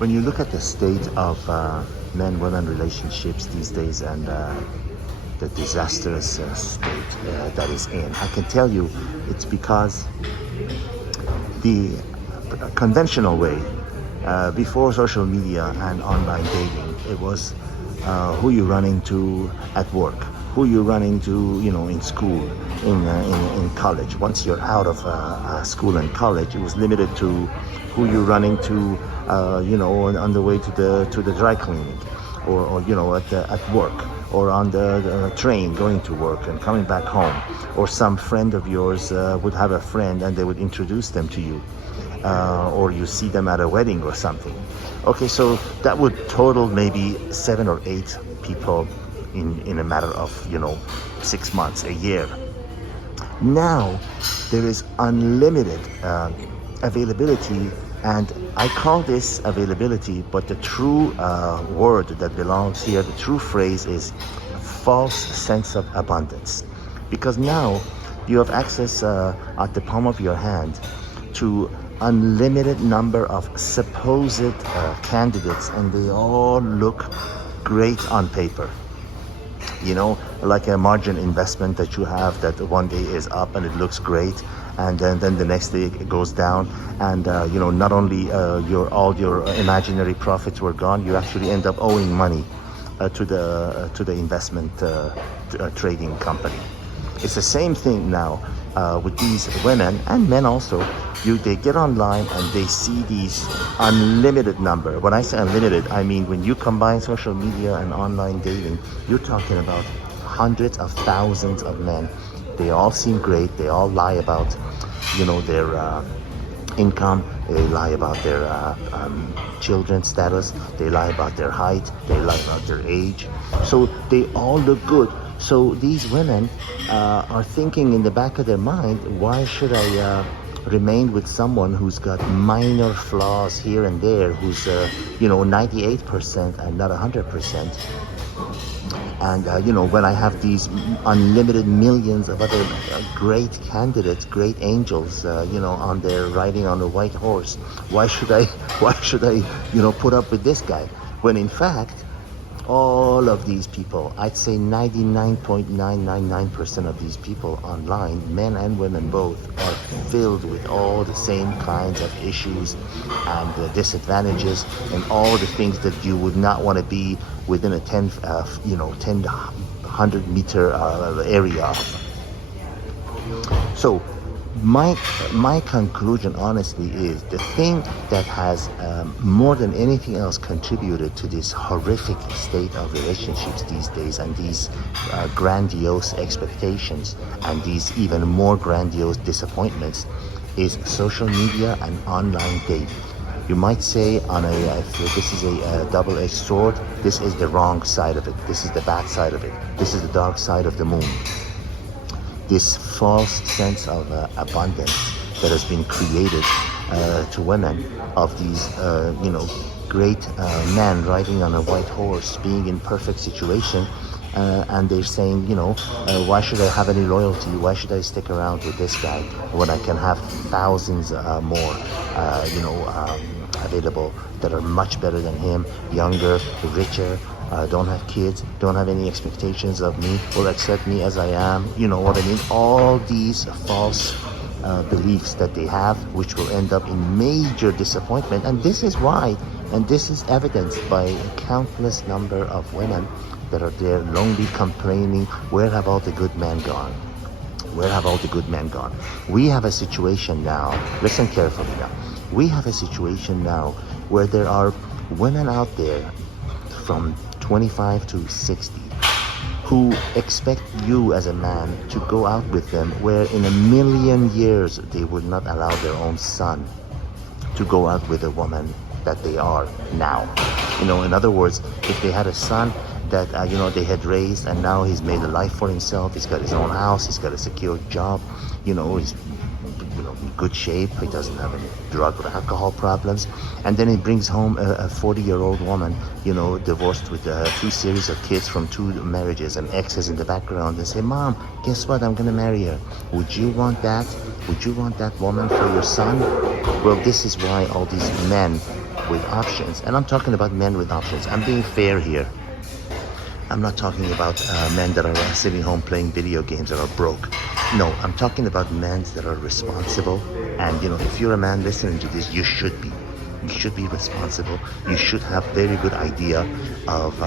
When you look at the state of men-women relationships these days and the disastrous state that is in, I can tell you it's because the conventional way before social media and online dating, it was who you run into at work, who you run into, in school, in college. Once you're out of school and college, it was limited to who you run into, on the way to the dry cleaning, or at work, or on the train going to work and coming back home, or some friend of yours would have a friend and they would introduce them to you, or you see them at a wedding or something. Okay, so that would total maybe 7 or 8 people in a matter of 6 months, a year. Now there is unlimited availability, and I call this availability, but the true word that belongs here, the true phrase is false sense of abundance, because now you have access at the palm of your hand to unlimited number of supposed candidates, and they all look great on paper. Like a margin investment that you have that one day is up and it looks great, and then the next day it goes down, and not only all your imaginary profits were gone, you actually end up owing money to the investment trading company. It's the same thing now with these women and men also. They get online and they see these unlimited number. When I say unlimited, I mean when you combine social media and online dating, you're talking about hundreds of thousands of men. They all seem great. They all lie about, their income. They lie about their children's status. They lie about their height. They lie about their age. So they all look good. So these women are thinking in the back of their mind, why should I remain with someone who's got minor flaws here and there, who's 98% and not 100%? And when I have these unlimited millions of other great candidates, great angels, on there riding on a white horse, why should I put up with this guy? When in fact, all of these people, I'd say 99.999% of these people online, men and women both, are filled with all the same kinds of issues and disadvantages and all the things that you would not want to be within a 100 meter area of. So my conclusion, honestly, is the thing that has more than anything else contributed to this horrific state of relationships these days, and these grandiose expectations and these even more grandiose disappointments, is social media and online dating. You might say, if this is a double-edged sword, this is the wrong side of it. This is the bad side of it. This is the dark side of the moon. This false sense of abundance that has been created to women, of these, great men riding on a white horse, being in perfect situation, and they're saying, why should I have any loyalty? Why should I stick around with this guy when I can have thousands more, available that are much better than him, younger, richer, don't have kids, don't have any expectations of me, will accept me as I am, you know what I mean? All these false beliefs that they have, which will end up in major disappointment. And this is why, and this is evidenced by a countless number of women that are there lonely, complaining, where have all the good men gone? Where have all the good men gone? We have a situation now, listen carefully now, we have a situation now where there are women out there from 25 to 60 who expect you as a man to go out with them, where in a million years they would not allow their own son to go out with a woman that they are now. In other words, if they had a son that they had raised, and now he's made a life for himself, he's got his own house, he's got a secure job, he's in good shape, he doesn't have any drug or alcohol problems, and then he brings home a 40-year-old woman, divorced with 2 series of kids from 2 marriages and exes in the background, and say, Mom, guess what, I'm gonna marry her. Would you want that? Would you want that woman for your son? Well, this is why all these men with options, and I'm talking about men with options. I'm being fair here. I'm not talking about men that are sitting home playing video games that are broke. No, I'm talking about men that are responsible. And if you're a man listening to this, you should be. You should be responsible. You should have very good idea of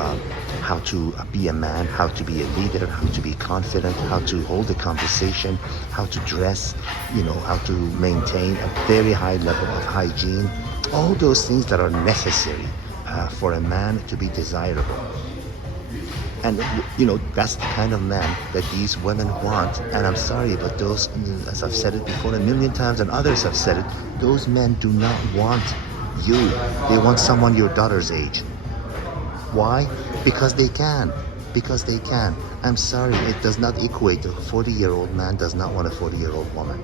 how to be a man, how to be a leader, how to be confident, how to hold a conversation, how to dress, how to maintain a very high level of hygiene. All those things that are necessary for a man to be desirable. And that's the kind of man that these women want. And I'm sorry, but those, as I've said it before a million times, and others have said it, those men do not want you. They want someone your daughter's age. Why? Because they can. Because they can. I'm sorry, it does not equate. A 40-year-old man does not want a 40-year-old woman,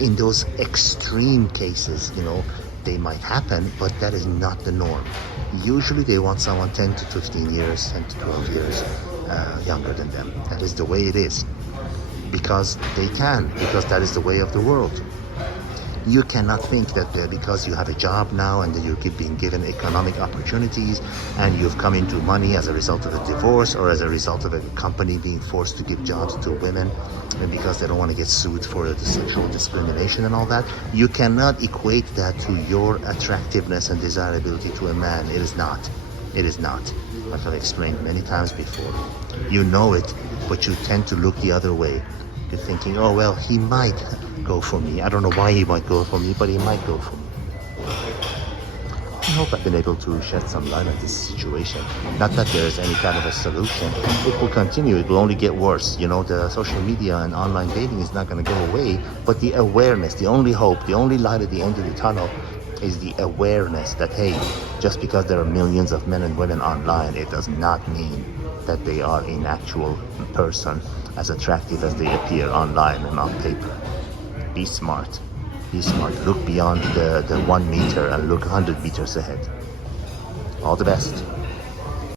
In those extreme cases, they might happen, but that is not the norm. Usually they want someone 10 to 15 years, 10 to 12 years younger than them. That is the way it is. Because they can, because that is the way of the world. You cannot think that because you have a job now and that you're being given economic opportunities and you've come into money as a result of a divorce or as a result of a company being forced to give jobs to women and because they don't want to get sued for the sexual discrimination and all that, you cannot equate that to your attractiveness and desirability to a man. It is not. It is not. As I've explained many times before. You know it, but you tend to look the other way. You're thinking, oh, well, he might go for me. I don't know why he might go for me, but he might go for me. I hope I've been able to shed some light on this situation. Not that there is any kind of a solution. It will continue. It will only get worse. The social media and online dating is not going to go away, but the awareness, the only hope, the only light at the end of the tunnel is the awareness that, hey, just because there are millions of men and women online, it does not mean that they are in actual person as attractive as they appear online and on paper. Be smart. Be smart. Look beyond the 1 meter and look 100 meters ahead. All the best.